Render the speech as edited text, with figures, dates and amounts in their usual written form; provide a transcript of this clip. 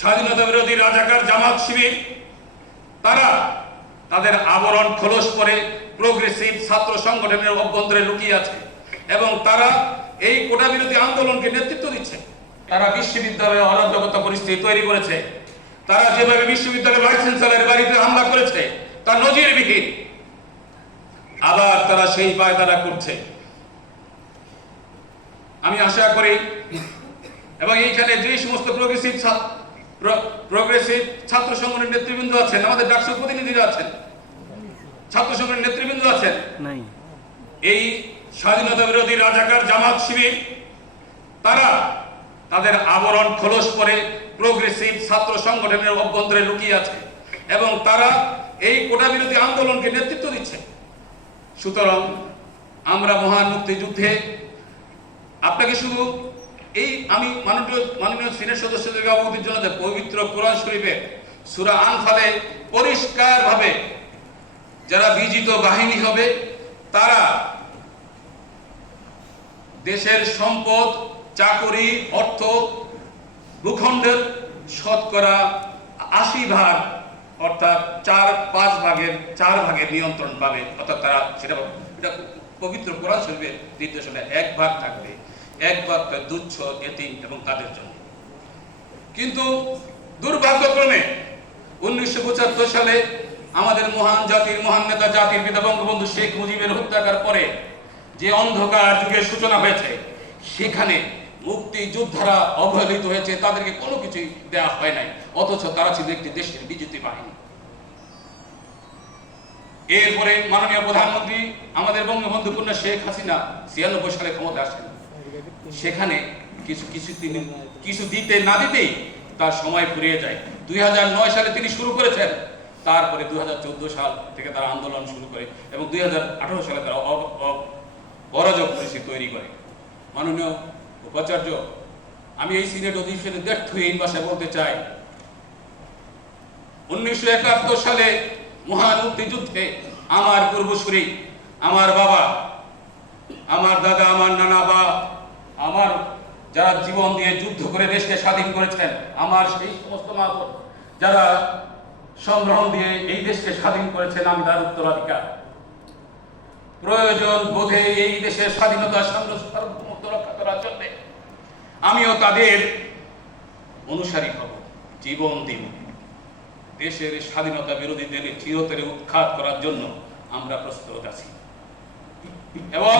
স্বাধীনতা বিরোধী রাজাকার জামাত শিবির তারা তাদের আবরণ খোলস করে প্রোগ্রেসিভ ছাত্র সংগঠনের অভ্যন্তরে লুকিয়ে আছে এবং তারা এই কোটা বিরোধী আন্দোলনকে নেতৃত্ব দিচ্ছে। তারা বিশ্ববিদ্যালয়ে অরাজকতা পরিস্থিতি তৈরি করেছে। তারা যেভাবে বিশ্ববিদ্যালয়ের ভাইস চ্যান্সেলরের বাড়িতে হামলা করেছে তা নজিরবিহীন। আবার তারা সেই পায়তারা করছে। আমি আশা করি এবং এইখানে যে সমস্ত প্রোগ্রেসিভ ছাত্র সংগঠনের নেতৃবৃন্দ আছেন, আমাদের ডাকসুর প্রতিনিধিরা আছেন, ছাত্র সংগঠনের নেতৃবৃন্দ আছেন, এই স্বাধীনতা বিরোধী রাজাকার জামাত শিবির তারা তাদের আবরণ খোলস করে প্রোগ্রেসিভ ছাত্র সংগঠনের অভ্যন্তরে লুকিয়ে আছে এবং তারা এই কোটা বিরোধী আন্দোলনকে নেতৃত্ব দিচ্ছে। সুতরাং আমরা মহান মুক্তিযুদ্ধে আপনাকে শুধু এই আমি মাননীয় সিনেট সদস্যদেরকে অবগতির জন্য যে পবিত্র কোরআন শরীফের সূরা আনফালে পরিষ্কার ভাবে যারা বিজিত বাহিনী হবে তারা দেশের সম্পদ, চাকরি, অর্থ, ভূখণ্ডের শতকরা 80% অর্থাৎ 4 ভাগের নিয়ন্ত্রণ পাবে। অর্থাৎ তারা সেটা পবিত্র কোরআন শরীফের নির্দেশনা 1 ভাগ থাকবে, 1 ভাগ তুচ্ছ, এতিম এবং তাদের জন্য। কিন্তু দুর্ভাগ্যক্রমে 1975 সালে আমাদের মহান জাতির মহান নেতা জাতির পিতা বঙ্গবন্ধু শেখ মুজিবের হত্যাকার পরে যে অন্ধকার যুগের সূচনা হয়েছে সেখানে মুক্তিযোদ্ধারা অবহেলিত হয়েছে, তাদেরকে কোনো কিছুই দেওয়া হয় নাই, অথচ তারা ছিল একটি দেশের বিজিত বাহিনী। এরপরে মাননীয় প্রধানমন্ত্রী আমাদের বঙ্গবন্ধু কন্যা শেখ হাসিনা 96 সালে ক্ষমতা আসেন। সেখানে কিছু দিতে না দিতেই তার সময় ফুরিয়ে যায়। 2009 সালে তিনি শুরু করেছেন, তারপরে 2014 সাল থেকে তারা আন্দোলন শুরু করে এবং 2018 সালে তারা অরাজক পরিস্থিতি তৈরি করে। মাননীয় উপাচার্য, আমি এই সিনেট অধিবেশনে দ্ব্যর্থহীন ভাষায় বলতে চাই, 1971 সালে মহান মুক্তিযুদ্ধে আমার পূর্বসূরি, আমার বাবা, আমার দাদা, আমার নানা, বা আমার যারা জীবন দিয়ে যুদ্ধ করে দেশকে স্বাধীন করেছেন, আমার সেই সমস্ত মা যারা সংগ্রাম দিয়ে এই দেশকে স্বাধীন করেছেন, আমি তার উত্তরাধিকার। প্রয়োজন বোধে এই দেশের স্বাধীনতা সার্বভৌমত্ব রক্ষা করার জন্য আমিও তাদের অনুসারী হব, জীবন দিব। দেশের স্বাধীনতা বিরোধীদের চিরতরে উৎখাত করার জন্য আমরা প্রস্তুত আছি এবং